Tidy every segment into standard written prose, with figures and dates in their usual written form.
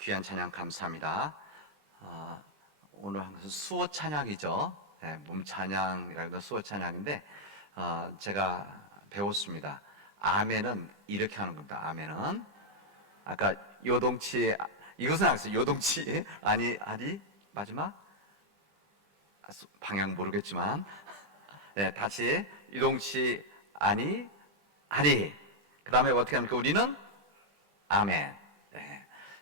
귀한 찬양 감사합니다. 오늘 한 것은 수호 찬양이죠. 몸 찬양이라고 수호 찬양인데 제가 배웠습니다. 아멘은 이렇게 하는 겁니다. 아멘은 아까 요동치 이것은 알았어요. 요동치 아니 마지막 방향 모르겠지만 다시 요동치 아니 그 다음에 어떻게 합니까? 우리는 아멘.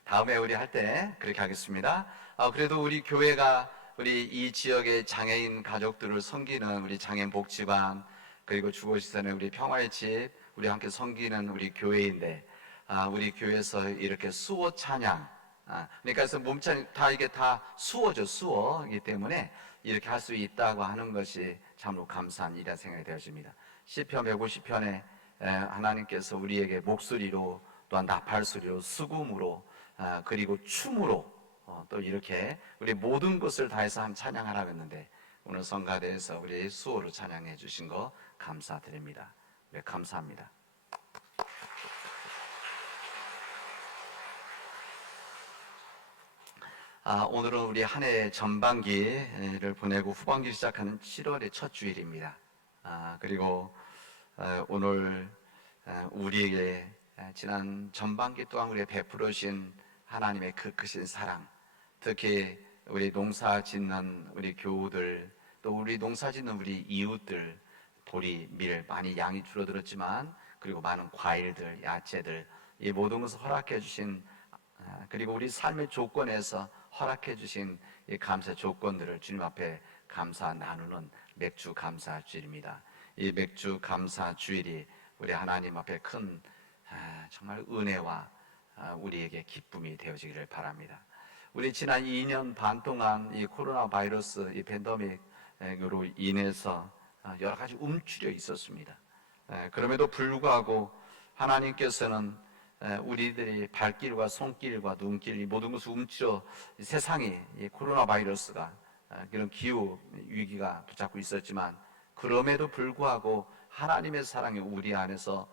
다음에 우리 할 때 그렇게 하겠습니다. 그래도 우리 교회가 우리 이 지역의 장애인 가족들을 섬기는 우리 장애인 복지관, 그리고 주거시설의 우리 평화의 집, 우리 함께 섬기는 우리 교회인데, 우리 교회에서 이렇게 수호 찬양, 그러니까 몸찬 다 이게 다 수호죠. 수호이기 때문에 이렇게 할 수 있다고 하는 것이 참으로 감사한 일이라 생각이 되어집니다. 시편 150편에 하나님께서 우리에게 목소리로, 또한 나팔소리로, 수금으로, 그리고 춤으로 또 이렇게 우리 모든 것을 다해서 한 찬양하라고 했는데, 오늘 성가대에서 우리 수호로 찬양해 주신 거 감사드립니다. 네, 감사합니다. 오늘은 우리 한 해 전반기를 보내고 후반기 시작하는 7월의 첫 주일입니다. 그리고 오늘 우리에게 지난 전반기 동안 우리에 베풀어 주신 하나님의 그 크신 사랑, 특히 우리 농사 짓는 우리 교우들, 또 우리 농사 짓는 우리 이웃들, 보리, 밀 많이 양이 줄어들었지만, 그리고 많은 과일들, 야채들, 이 모든 것을 허락해 주신, 그리고 우리 삶의 조건에서 허락해 주신 이 감사 조건들을 주님 앞에 감사 나누는 맥주 감사 주일입니다. 이 맥주 감사 주일이 우리 하나님 앞에 큰 정말 은혜와 우리에게 기쁨이 되어지기를 바랍니다. 우리 지난 2년 반 동안 이 코로나 바이러스 이 팬데믹으로 인해서 여러 가지 움츠려 있었습니다. 그럼에도 불구하고 하나님께서는 우리들이 발길과 손길과 눈길 이 모든 것을 움츠려 세상이 이 코로나 바이러스가 그런 기후 위기가 붙잡고 있었지만, 그럼에도 불구하고 하나님의 사랑이 우리 안에서,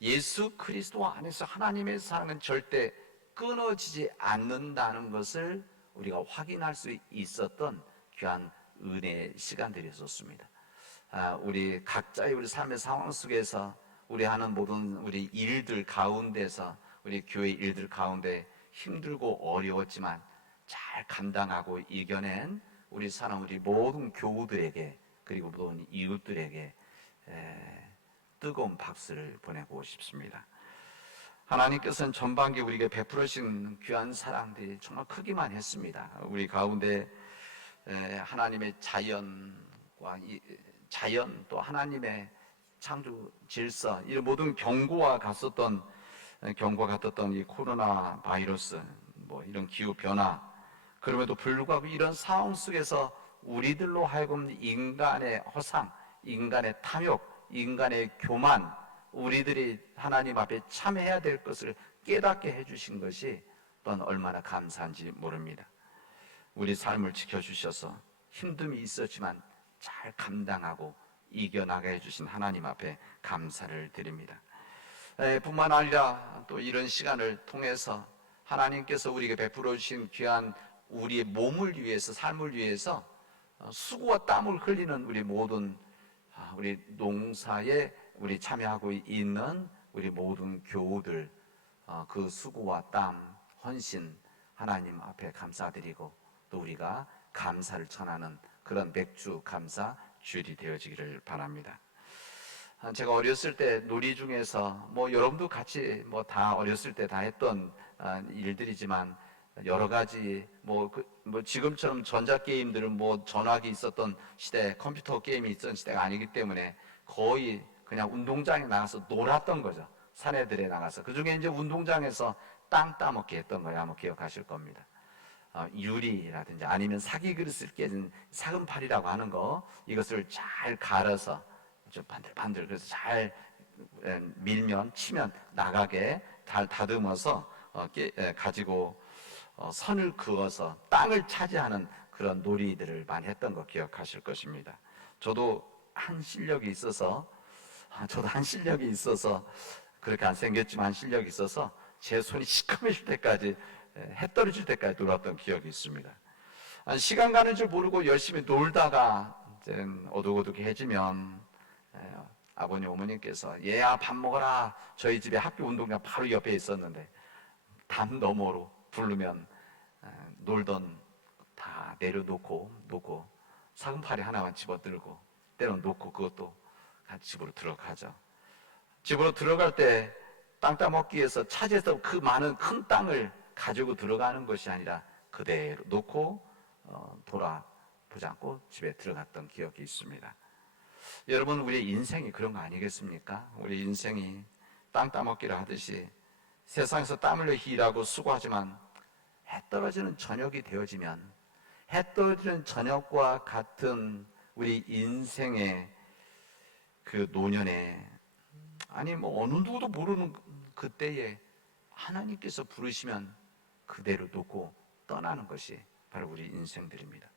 예수 그리스도 안에서 하나님의 사랑은 절대 끊어지지 않는다는 것을 우리가 확인할 수 있었던 귀한 은혜의 시간들이었습니다. 우리 각자의 우리 삶의 상황 속에서 우리 하는 모든 우리 일들 가운데서, 우리 교회 일들 가운데 힘들고 어려웠지만 잘 감당하고 이겨낸 우리 사랑, 우리 모든 교우들에게, 그리고 모든 이웃들에게 뜨거운 박수를 보내고 싶습니다. 하나님께서는 전반기 우리에게 베풀으신 귀한 사랑들이 정말 크기만 했습니다. 우리 가운데 하나님의 자연과 자연, 또 하나님의 창조 질서, 이 모든 경고와 같았던 이 코로나 바이러스, 뭐 이런 기후 변화, 그럼에도 불구하고 이런 상황 속에서 우리들로 하여금 인간의 허상, 인간의 탐욕, 인간의 교만, 우리들이 하나님 앞에 참해야 될 것을 깨닫게 해주신 것이 또한 얼마나 감사한지 모릅니다. 우리 삶을 지켜주셔서 힘듦이 있었지만 잘 감당하고 이겨나가 해주신 하나님 앞에 감사를 드립니다. 뿐만 아니라 또 이런 시간을 통해서 하나님께서 우리에게 베풀어 주신 귀한 우리의 몸을 위해서, 삶을 위해서 수고와 땀을 흘리는 우리 모든 우리 농사에 우리 참여하고 있는 우리 모든 교우들, 그 수고와 땀, 헌신 하나님 앞에 감사드리고, 또 우리가 감사를 전하는 그런 맥주 감사 주일이 되어지기를 바랍니다. 제가 어렸을 때 놀이 중에서 뭐 여러분도 같이 뭐 다 어렸을 때 다 했던 일들이지만, 여러 가지 뭐 지금처럼 전자게임들은 뭐 전화기 있었던 시대, 컴퓨터 게임이 있었던 시대가 아니기 때문에 거의 그냥 운동장에 나가서 놀았던 거죠. 사내들에 나가서. 그 중에 이제 운동장에서 땅 따먹기 했던 거야. 아마 기억하실 겁니다. 유리라든지 아니면 사기 그릇을 깨진 사금팔이라고 하는 거, 이것을 잘 갈아서 좀 반들반들, 그래서 잘 밀면, 치면 나가게 잘 다듬어서 가지고 선을 그어서 땅을 차지하는 그런 놀이들을 많이 했던 거 기억하실 것입니다. 저도 한 실력이 있어서 그렇게 안 생겼지만 한 실력이 있어서 제 손이 시커매질 때까지 해 떨어질 때까지 놀았던 기억이 있습니다. 시간 가는 줄 모르고 열심히 놀다가 이제 어둑어둑해지면 아버님 어머님께서 얘야 밥 먹어라. 저희 집에 학교 운동장 바로 옆에 있었는데 담 너머로 부르면 놀던 다 놓고 사금팔이 하나만 집어들고 때론 놓고 그것도 같이 집으로 들어가죠. 집으로 들어갈 때 땅 따먹기 위해서 차지해서 그 많은 큰 땅을 가지고 들어가는 것이 아니라 그대로 놓고 돌아보지 않고 집에 들어갔던 기억이 있습니다. 여러분, 우리 인생이 그런 거 아니겠습니까? 우리 인생이 땅 따먹기를 하듯이 세상에서 땀 흘려 일하고 수고하지만 해 떨어지는 저녁이 되어지면 해 떨어지는 저녁과 같은 우리 인생의 그 노년에 아니 어느 누구도 모르는 그때에 하나님께서 부르시면 그대로 놓고 떠나는 것이 바로 우리 인생들입니다.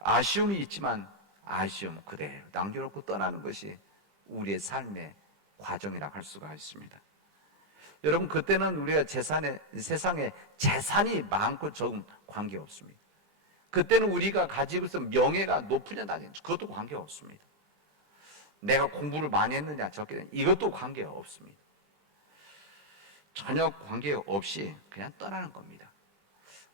아쉬움이 있지만 아쉬움 그대로 남겨놓고 떠나는 것이 우리의 삶의 과정이라 할 수가 있습니다. 여러분, 그때는 우리가 세상에 재산이 많고 적은 관계없습니다. 그때는 우리가 가지고 있는 명예가 높으냐 낮으냐 그것도 관계없습니다. 내가 공부를 많이 했느냐 적게 했느냐 이것도 관계없습니다. 전혀 관계없이 그냥 떠나는 겁니다.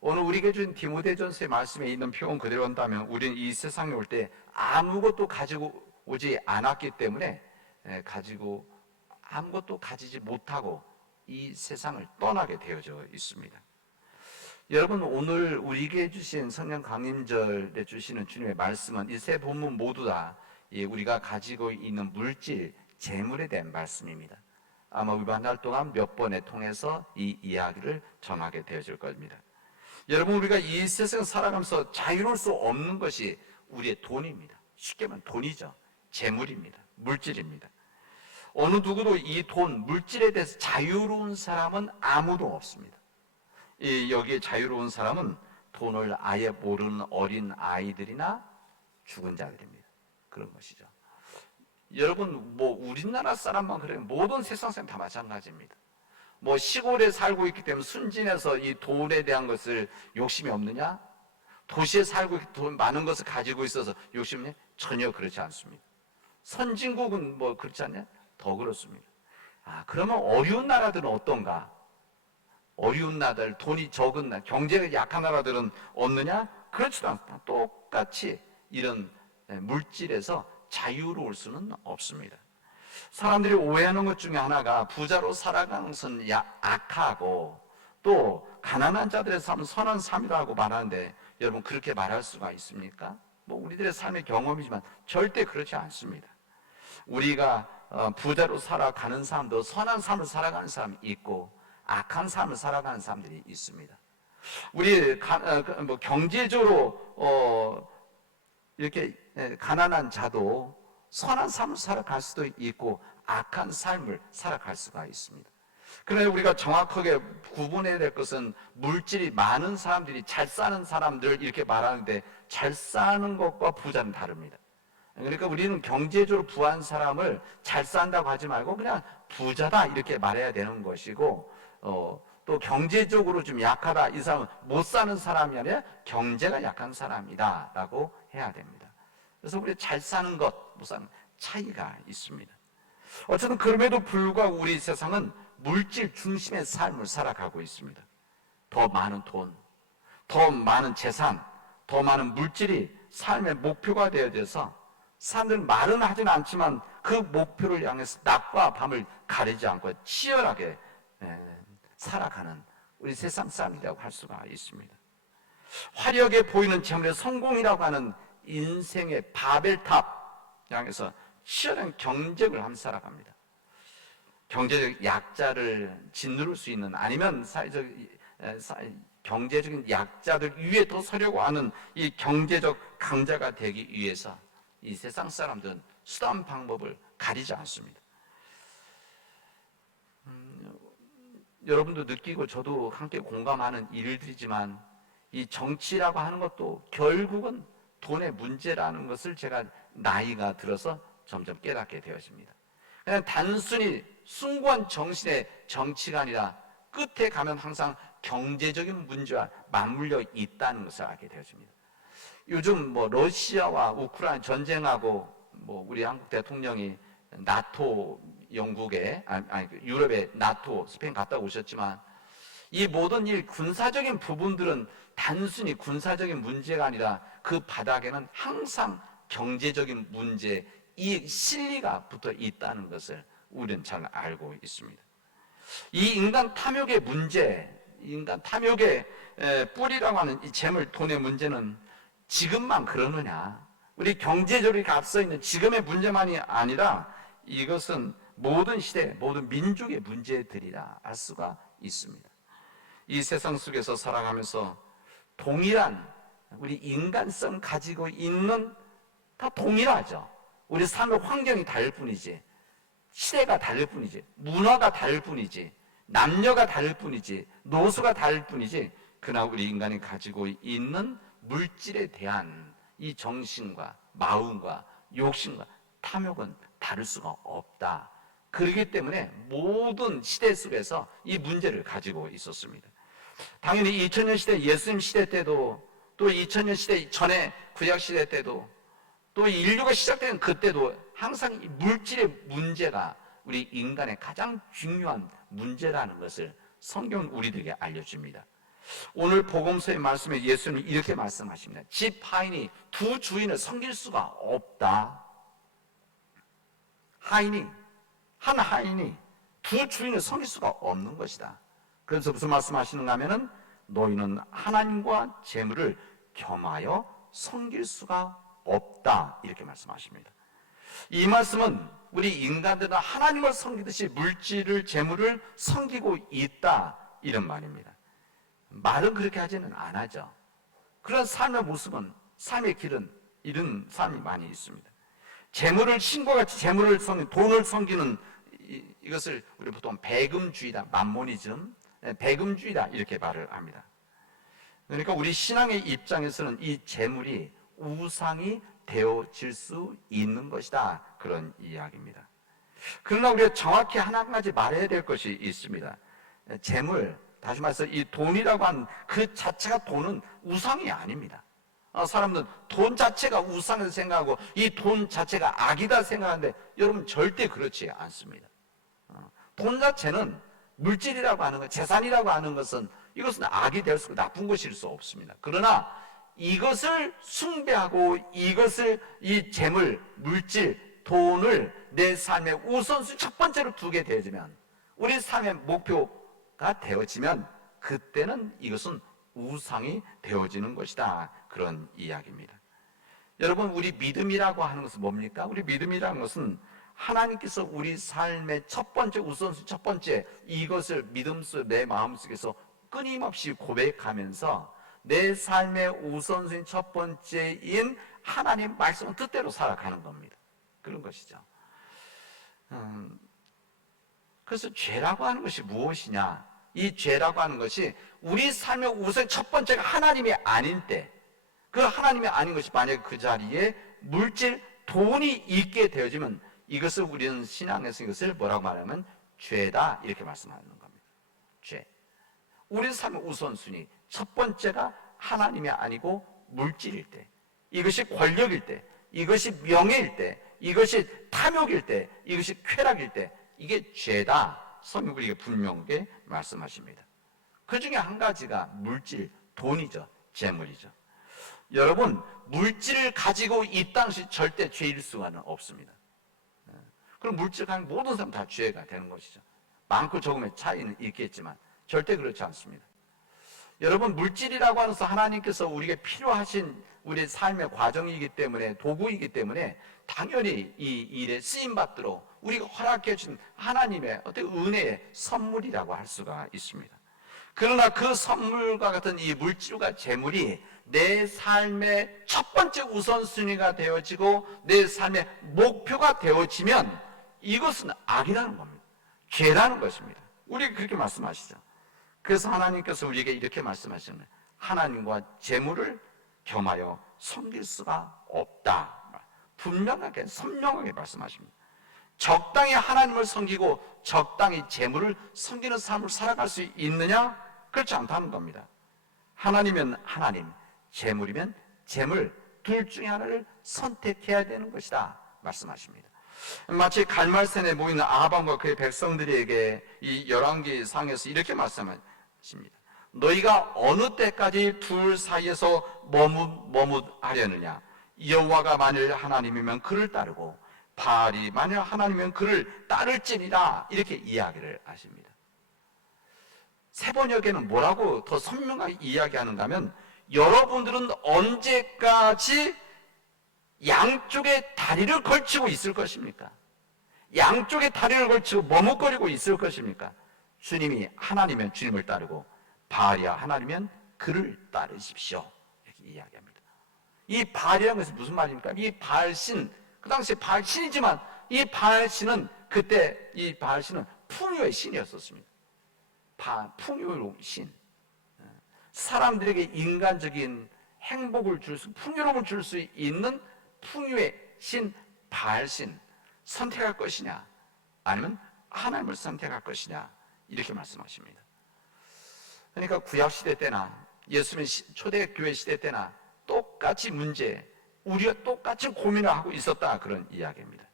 오늘 우리에게 준 디모데전서의 말씀에 있는 표현 그대로 한다면 우리는 이 세상에 올 때 아무것도 가지고 오지 않았기 때문에 아무것도 가지지 못하고 이 세상을 떠나게 되어져 있습니다. 여러분, 오늘 우리에게 주신 성령 강림절에 주시는 주님의 말씀은 이 세 본문 모두 다 우리가 가지고 있는 물질, 재물에 대한 말씀입니다. 아마 이번 달 동안 몇 번에 통해서 이 이야기를 전하게 되어질 겁니다. 여러분, 우리가 이 세상 살아가면서 자유로울 수 없는 것이 우리의 돈입니다. 쉽게 말하면 돈이죠. 재물입니다. 물질입니다. 어느 누구도 이 돈, 물질에 대해서 자유로운 사람은 아무도 없습니다. 여기에 자유로운 사람은 돈을 아예 모르는 어린 아이들이나 죽은 자들입니다. 그런 것이죠. 여러분, 우리나라 사람만 그래요. 모든 세상 사람 다 마찬가지입니다. 시골에 살고 있기 때문에 순진해서 이 돈에 대한 것을 욕심이 없느냐? 도시에 살고 있기 때문에 돈 많은 것을 가지고 있어서 욕심이 전혀 그렇지 않습니다. 선진국은 그렇지 않냐? 더 그렇습니다. 그러면 어려운 나라들은 어떤가? 어려운 나라들, 돈이 적은 나라, 경제가 약한 나라들은 없느냐? 그렇지도 않습니다. 똑같이 이런 물질에서 자유로울 수는 없습니다. 사람들이 오해하는 것 중에 하나가 부자로 살아가는 것은 악하고 또 가난한 자들의 삶은 선한 삶이라고 말하는데 여러분, 그렇게 말할 수가 있습니까? 우리들의 삶의 경험이지만 절대 그렇지 않습니다. 우리가 부자로 살아가는 사람도 선한 삶을 살아가는 사람이 있고 악한 삶을 살아가는 사람들이 있습니다. 우리 경제적으로 이렇게 가난한 자도 선한 삶을 살아갈 수도 있고 악한 삶을 살아갈 수가 있습니다. 그러나 우리가 정확하게 구분해야 될 것은 물질이 많은 사람들이 잘 사는 사람들 이렇게 말하는데 잘 사는 것과 부자는 다릅니다. 그러니까 우리는 경제적으로 부한 사람을 잘 산다고 하지 말고 그냥 부자다 이렇게 말해야 되는 것이고 또 경제적으로 좀 약하다 이 사람은 못 사는 사람이 아니라 경제가 약한 사람이다 라고 해야 됩니다. 그래서 우리 잘 사는 것, 못 사는 것 차이가 있습니다. 어쨌든 그럼에도 불구하고 우리 세상은 물질 중심의 삶을 살아가고 있습니다. 더 많은 돈, 더 많은 재산, 더 많은 물질이 삶의 목표가 되어져서 사람들은 말은 하지는 않지만 그 목표를 향해서 낮과 밤을 가리지 않고 치열하게 살아가는 우리 세상 사람이라고 할 수가 있습니다. 화려하게 보이는 재물의 성공이라고 하는 인생의 바벨탑 향해서 치열한 경쟁을 하면서 살아갑니다. 경제적 약자를 짓누를 수 있는 아니면 경제적인 약자들 위에 더 서려고 하는 이 경제적 강자가 되기 위해서 이 세상 사람들은 수단 방법을 가리지 않습니다. 여러분도 느끼고 저도 함께 공감하는 일들이지만 이 정치라고 하는 것도 결국은 돈의 문제라는 것을 제가 나이가 들어서 점점 깨닫게 되어집니다. 그냥 단순히 숭고한 정신의 정치가 아니라 끝에 가면 항상 경제적인 문제와 맞물려 있다는 것을 알게 되었습니다. 요즘 뭐 러시아와 우크라이나 전쟁하고 뭐 우리 한국 대통령이 나토 영국에 유럽의 나토 스페인 갔다 오셨지만 이 모든 일 군사적인 부분들은 단순히 군사적인 문제가 아니라 그 바닥에는 항상 경제적인 문제, 이 실리가 붙어 있다는 것을 우리는 잘 알고 있습니다. 이 인간 탐욕의 문제, 인간 탐욕의 뿌리라고 하는 이 재물, 돈의 문제는 지금만 그러느냐, 우리 경제적으로 앞서 있는 지금의 문제만이 아니라 이것은 모든 시대, 모든 민족의 문제들이라 알 수가 있습니다. 이 세상 속에서 살아가면서 동일한 우리 인간성 가지고 있는, 다 동일하죠. 우리 삶의 환경이 다를 뿐이지, 시대가 다를 뿐이지, 문화가 다를 뿐이지, 남녀가 다를 뿐이지, 노수가 다를 뿐이지, 그러나 우리 인간이 가지고 있는 물질에 대한 이 정신과 마음과 욕심과 탐욕은 다를 수가 없다. 그렇기 때문에 모든 시대 속에서 이 문제를 가지고 있었습니다. 당연히 2000년 시대, 예수님 시대 때도, 또 2000년 시대 전에 구약 시대 때도, 또 인류가 시작된 그때도 항상 이 물질의 문제가 우리 인간의 가장 중요한 문제라는 것을 성경은 우리들에게 알려줍니다. 오늘 복음서의 말씀에 예수님이 이렇게 말씀하십니다. 집 하인이 두 주인을 섬길 수가 없다. 한 하인이 두 주인을 섬길 수가 없는 것이다. 그래서 무슨 말씀하시는가 하면은 너희는 하나님과 재물을 겸하여 섬길 수가 없다. 이렇게 말씀하십니다. 이 말씀은 우리 인간들은 하나님을 섬기듯이 물질을, 재물을 섬기고 있다. 이런 말입니다. 말은 그렇게 하지는 않아죠. 그런 삶의 모습은, 삶의 길은 이런 삶이 많이 있습니다. 재물을, 신과 같이 재물을 섬기는, 돈을 섬기는 이것을 우리 보통 배금주의다, 만모니즘, 배금주의다 이렇게 말을 합니다. 그러니까 우리 신앙의 입장에서는 이 재물이 우상이 되어질 수 있는 것이다, 그런 이야기입니다. 그러나 우리가 정확히 한 가지 말해야 될 것이 있습니다. 재물, 다시 말해서 이 돈이라고 하는 그 자체가, 돈은 우상이 아닙니다. 사람들은 돈 자체가 우상을 생각하고 이 돈 자체가 악이다 생각하는데 여러분 절대 그렇지 않습니다. 돈 자체는 물질이라고 하는 것, 재산이라고 하는 것은 이것은 악이 될 수, 나쁜 것일 수 없습니다. 그러나 이것을 숭배하고 이것을, 이 재물, 물질, 돈을 내 삶의 우선순위 첫 번째로 두게 되어지면, 우리 삶의 목표가 되어지면 그때는 이것은 우상이 되어지는 것이다, 그런 이야기입니다. 여러분, 우리 믿음이라고 하는 것은 뭡니까? 우리 믿음이라는 것은 하나님께서 우리 삶의 첫 번째 우선순위, 첫 번째 이것을 믿음 속 내 마음속에서 끊임없이 고백하면서 내 삶의 우선순위 첫 번째인 하나님 말씀은 뜻대로 살아가는 겁니다. 그런 것이죠. 그래서 죄라고 하는 것이 무엇이냐? 이 죄라고 하는 것이 우리 삶의 우선 첫 번째가 하나님이 아닌 때, 그 하나님이 아닌 것이 만약에 그 자리에 물질, 돈이 있게 되어지면 이것을 우리는 신앙에서 이것을 뭐라고 말하면 죄다, 이렇게 말씀하는 겁니다. 죄. 우리 삶의 우선순위 첫 번째가 하나님이 아니고 물질일 때, 이것이 권력일 때, 이것이 명예일 때, 이것이 탐욕일 때, 이것이 쾌락일 때, 이게 죄다. 성경이 우리에게 분명하게 말씀하십니다. 그 중에 한 가지가 물질, 돈이죠. 재물이죠. 여러분, 물질을 가지고 있다는 것이 절대 죄일 수가 없습니다. 그럼 물질 가진 모든 사람 다 죄가 되는 것이죠. 많고 적음의 차이는 있겠지만 절대 그렇지 않습니다. 여러분, 물질이라고 하면서 하나님께서 우리에게 필요하신 우리 삶의 과정이기 때문에, 도구이기 때문에 당연히 이 일에 쓰임받도록 우리가 허락해 준 하나님의 어떤 은혜의 선물이라고 할 수가 있습니다. 그러나 그 선물과 같은 이 물질과 재물이 내 삶의 첫 번째 우선순위가 되어지고 내 삶의 목표가 되어지면 이것은 악이라는 겁니다. 죄라는 것입니다. 우리가 그렇게 말씀하시죠. 그래서 하나님께서 우리에게 이렇게 말씀하시는 거예요. 하나님과 재물을 겸하여 섬길 수가 없다. 분명하게, 선명하게 말씀하십니다. 적당히 하나님을 섬기고 적당히 재물을 섬기는 삶을 살아갈 수 있느냐? 그렇지 않다는 겁니다. 하나님이면 하나님, 재물이면 재물, 둘 중에 하나를 선택해야 되는 것이다 말씀하십니다. 마치 갈멜산에 모이는 아합과 그의 백성들에게 이 열왕기상에서 이렇게 말씀하십니다. 너희가 어느 때까지 둘 사이에서 머뭇하려느냐? 여호와가 만일 하나님이면 그를 따르고 바알이 만일 하나님이면 그를 따를지니라, 이렇게 이야기를 하십니다. 세 번역에는 뭐라고 더 선명하게 이야기하는가 하면, 여러분들은 언제까지 양쪽에 다리를 걸치고 있을 것입니까? 양쪽에 다리를 걸치고 머뭇거리고 있을 것입니까? 주님이 하나님이면 주님을 따르고 바알이야 하나님이면 그를 따르십시오, 이렇게 이야기합니다. 이 바알이라는 것은 무슨 말입니까? 이 바알신, 그 당시에 바알신이지만 이 바알신은, 그때 이 바알신은 풍요의 신이었었습니다. 풍요로운 신, 사람들에게 인간적인 행복을 줄 수, 풍요로움을 줄 수 있는 풍요의 신 바알신, 선택할 것이냐 아니면 하나님을 선택할 것이냐, 이렇게 말씀하십니다. 그러니까 구약시대 때나 예수님 초대교회 시대 때나 똑같이 우리가 똑같이 고민을 하고 있었다, 그런 이야기입니다.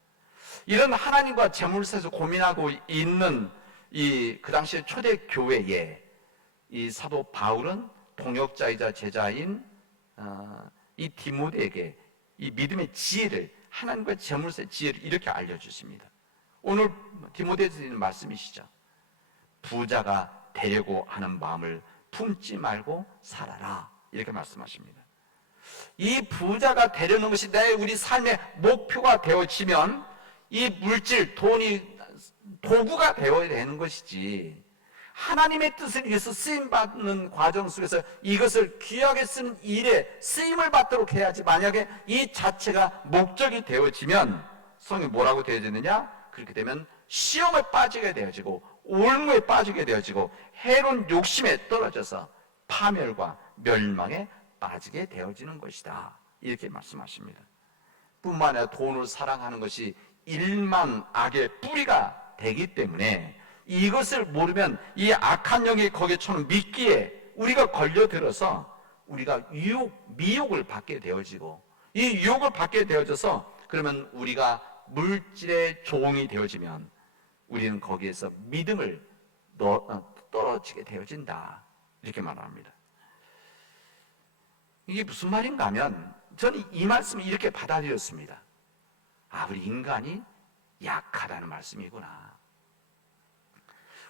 이런 하나님과 재물세에서 고민하고 있는 그 당시에 초대교회에 이 사도 바울은 동역자이자 제자인 이 디모데에게 이 믿음의 지혜를, 하나님과 재물세 지혜를 이렇게 알려주십니다. 오늘 디모데에서 드리는 말씀이시죠. 부자가 되려고 하는 마음을 품지 말고 살아라, 이렇게 말씀하십니다. 이 부자가 되려는 것이 우리 삶의 목표가 되어지면 이 물질, 돈이 도구가 되어야 되는 것이지, 하나님의 뜻을 위해서 쓰임받는 과정 속에서 이것을 귀하게 쓰는 일에 쓰임을 받도록 해야지, 만약에 이 자체가 목적이 되어지면 성경이 뭐라고 되어지느냐? 그렇게 되면 시험에 빠지게 되어지고 올무에 빠지게 되어지고 해로운 욕심에 떨어져서 파멸과 멸망에 빠지게 되어지는 것이다, 이렇게 말씀하십니다. 뿐만 아니라 돈을 사랑하는 것이 일만 악의 뿌리가 되기 때문에 이것을 모르면 이 악한 영이 거기에 처럼 미끼에 우리가 걸려들어서 우리가 미혹을 받게 되어지고, 이 유혹을 받게 되어져서 그러면 우리가 물질의 종이 되어지면 우리는 거기에서 믿음을 떨어지게 되어진다, 이렇게 말합니다. 이게 무슨 말인가 하면, 저는 이 말씀을 이렇게 받아들였습니다. 우리 인간이 약하다는 말씀이구나.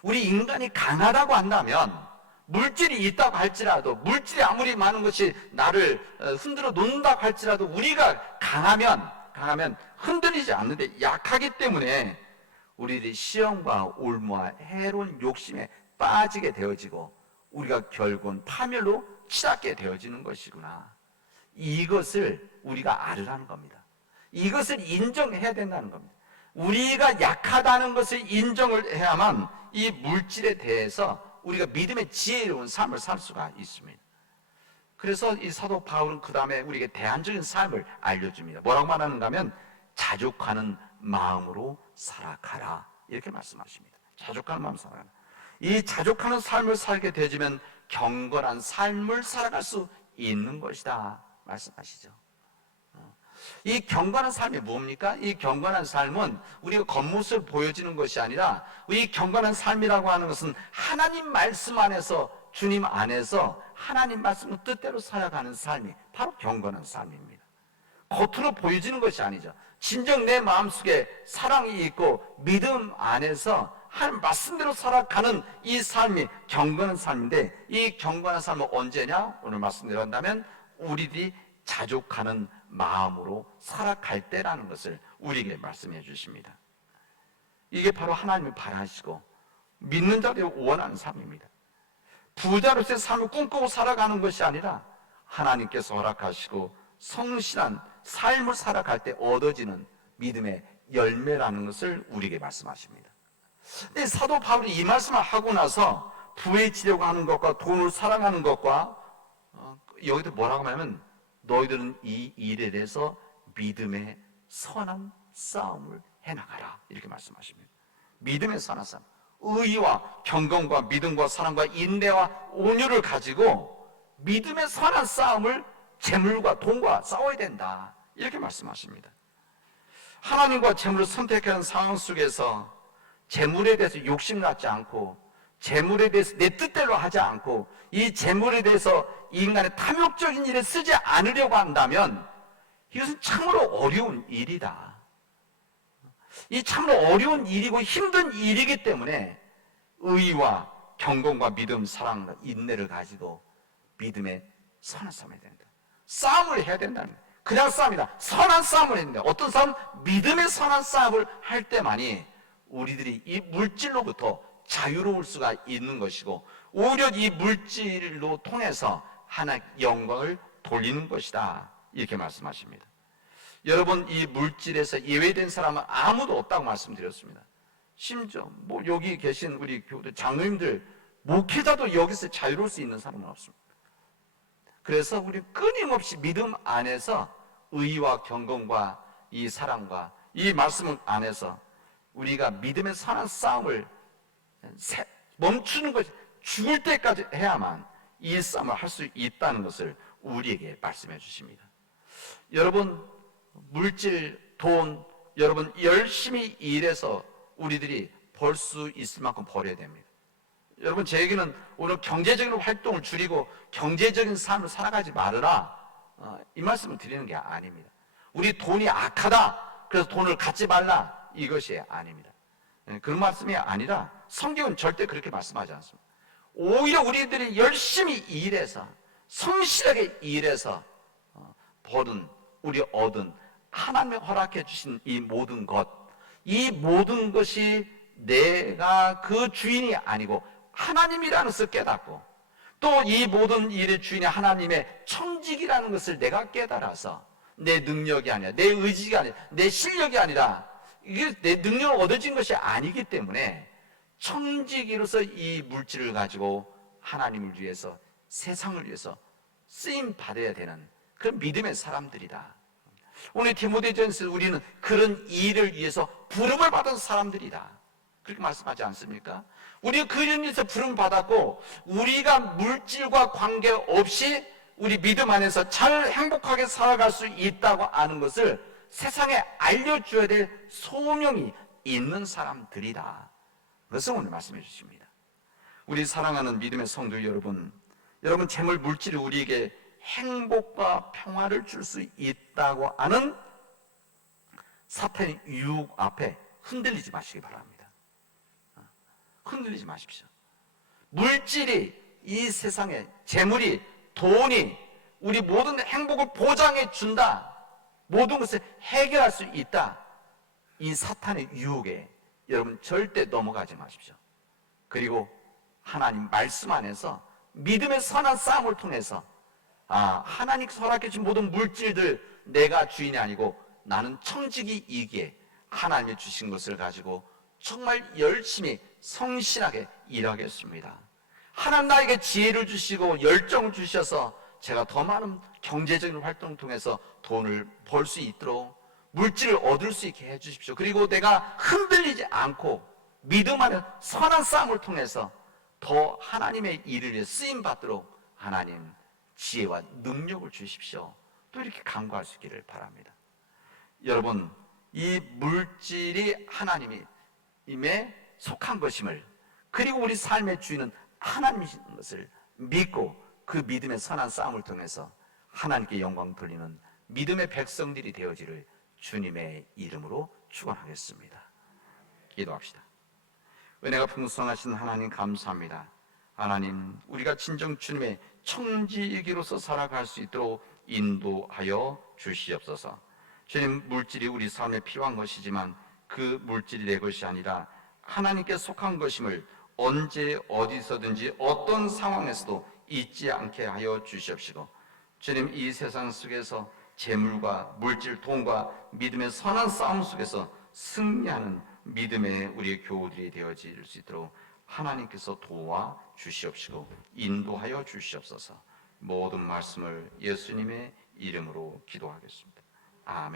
우리 인간이 강하다고 한다면, 물질이 있다고 할지라도, 물질이 아무리 많은 것이 나를 흔들어 놓는다고 할지라도 우리가 강하면 흔들리지 않는데, 약하기 때문에 우리들이 시험과 올무와 해로운 욕심에 빠지게 되어지고 우리가 결국은 파멸로 치닫게 되어지는 것이구나. 이것을 우리가 알으라는 겁니다. 이것을 인정해야 된다는 겁니다. 우리가 약하다는 것을 인정을 해야만 이 물질에 대해서 우리가 믿음의 지혜로운 삶을 살 수가 있습니다. 그래서 이 사도 바울은 그 다음에 우리에게 대안적인 삶을 알려줍니다. 뭐라고 말하는가 하면, 자족하는 마음으로 살아가라, 이렇게 말씀하십니다. 자족하는 마음 살아가라. 이 자족하는 삶을 살게 되지면 경건한 삶을 살아갈 수 있는 것이다 말씀하시죠. 이 경건한 삶이 뭡니까? 이 경건한 삶은 우리가 겉모습 보여지는 것이 아니라, 이 경건한 삶이라고 하는 것은 하나님 말씀 안에서, 주님 안에서 하나님 말씀의 뜻대로 살아가는 삶이 바로 경건한 삶입니다. 겉으로 보여지는 것이 아니죠. 진정 내 마음속에 사랑이 있고 믿음 안에서 하나님 말씀대로 살아가는 이 삶이 경건한 삶인데, 이 경건한 삶은 언제냐? 오늘 말씀대로 한다면 우리들이 자족하는 마음으로 살아갈 때라는 것을 우리에게 말씀해 주십니다. 이게 바로 하나님이 바라시고 믿는 자들이 원하는 삶입니다. 부자로서의 삶을 꿈꾸고 살아가는 것이 아니라 하나님께서 허락하시고 성실한 삶을 살아갈 때 얻어지는 믿음의 열매라는 것을 우리에게 말씀하십니다. 근데 사도 바울이 이 말씀을 하고 나서 부해지려고 하는 것과 돈을 사랑하는 것과 여기도 뭐라고 하냐면, 너희들은 이 일에 대해서 믿음의 선한 싸움을 해나가라 이렇게 말씀하십니다. 믿음의 선한 싸움, 의와 경건과 믿음과 사랑과 인내와 온유를 가지고 믿음의 선한 싸움을 재물과 돈과 싸워야 된다 이렇게 말씀하십니다. 하나님과 재물을 선택하는 상황 속에서 재물에 대해서 욕심나지 않고 재물에 대해서 내 뜻대로 하지 않고 이 재물에 대해서 이 인간의 탐욕적인 일에 쓰지 않으려고 한다면 이것은 참으로 어려운 일이다. 이 참으로 어려운 일이고 힘든 일이기 때문에 의와 경건과 믿음, 사랑과 인내를 가지고 믿음의 선한 싸움을 해야 된다. 싸움을 해야 된다는 거예요. 그냥 싸움이다. 선한 싸움을 해야 된다. 어떤 싸움? 믿음의 선한 싸움을 할 때만이 우리들이 이 물질로부터 자유로울 수가 있는 것이고 오히려 이 물질로 통해서 하나님 영광을 돌리는 것이다 이렇게 말씀하십니다. 여러분, 이 물질에서 예외된 사람은 아무도 없다고 말씀드렸습니다. 심지어 여기 계신 우리 교우들, 장로님들, 목회자도 여기서 자유로울 수 있는 사람은 없습니다. 그래서 우리 끊임없이 믿음 안에서 의와 경건과 이 사랑과 이 말씀 안에서 우리가 믿음의 선한 싸움을 멈추는 것이 죽을 때까지 해야만 이 싸움을 할 수 있다는 것을 우리에게 말씀해 주십니다. 여러분, 물질, 돈, 여러분 열심히 일해서 우리들이 벌 수 있을 만큼 벌어야 됩니다. 여러분, 제 얘기는 오늘 경제적인 활동을 줄이고 경제적인 삶을 살아가지 말아라 이 말씀을 드리는 게 아닙니다. 우리 돈이 악하다 그래서 돈을 갖지 말라 이것이 아닙니다. 그런 말씀이 아니라 성경은 절대 그렇게 말씀하지 않습니다. 오히려 우리들이 열심히 일해서 성실하게 일해서 벌은 우리 얻은 하나님이 허락해 주신 이 모든 것, 이 모든 것이 내가 그 주인이 아니고 하나님이라는 것을 깨닫고 또 이 모든 일의 주인이 하나님의 청직이라는 것을 내가 깨달아서 내 능력이 아니라 내 의지가 아니라 내 실력이 아니라 이게 내 능력을 얻어진 것이 아니기 때문에 청지기로서 이 물질을 가지고 하나님을 위해서 세상을 위해서 쓰임 받아야 되는 그런 믿음의 사람들이다. 오늘 디모데전서 우리는 그런 일을 위해서 부름을 받은 사람들이다 그렇게 말씀하지 않습니까? 우리가 그런 일에서 부름을 받았고 우리가 물질과 관계없이 우리 믿음 안에서 잘 행복하게 살아갈 수 있다고 아는 것을 세상에 알려줘야 될 소명이 있는 사람들이다. 그것을 오늘 말씀해 주십니다. 우리 사랑하는 믿음의 성도 여러분, 재물 물질이 우리에게 행복과 평화를 줄 수 있다고 아는 사탄의 유혹 앞에 흔들리지 마시기 바랍니다. 흔들리지 마십시오. 물질이 이 세상에 재물이 돈이 우리 모든 행복을 보장해 준다. 모든 것을 해결할 수 있다. 이 사탄의 유혹에 여러분 절대 넘어가지 마십시오. 그리고 하나님 말씀 안에서 믿음의 선한 싸움을 통해서 하나님 허락해 준 모든 물질들 내가 주인이 아니고 나는 청지기이기에 하나님이 주신 것을 가지고 정말 열심히 성실하게 일하겠습니다. 하나님 나에게 지혜를 주시고 열정을 주셔서 제가 더 많은 경제적인 활동을 통해서 돈을 벌 수 있도록 물질을 얻을 수 있게 해주십시오. 그리고 내가 흔들리지 않고 믿음 안에 선한 싸움을 통해서 더 하나님의 일을 위해 쓰임받도록 하나님 지혜와 능력을 주십시오. 또 이렇게 간구할 수 있기를 바랍니다. 여러분, 이 물질이 하나님의 속한 것임을 그리고 우리 삶의 주인은 하나님이신 것을 믿고 그 믿음의 선한 싸움을 통해서 하나님께 영광 돌리는 믿음의 백성들이 되어지를 주님의 이름으로 축원하겠습니다. 기도합시다. 은혜가 풍성하신 하나님 감사합니다. 하나님, 우리가 진정 주님의 청지기로서 살아갈 수 있도록 인도하여 주시옵소서. 주님, 물질이 우리 삶에 필요한 것이지만 그 물질이 내 것이 아니라 하나님께 속한 것임을 언제 어디서든지 어떤 상황에서도 잊지 않게 하여 주시옵시고, 주님, 이 세상 속에서 재물과 물질, 돈과 믿음의 선한 싸움 속에서 승리하는 믿음의 우리의 교우들이 되어질 수 있도록 하나님께서 도와 주시옵시고 인도하여 주시옵소서. 모든 말씀을 예수님의 이름으로 기도하겠습니다. 아멘.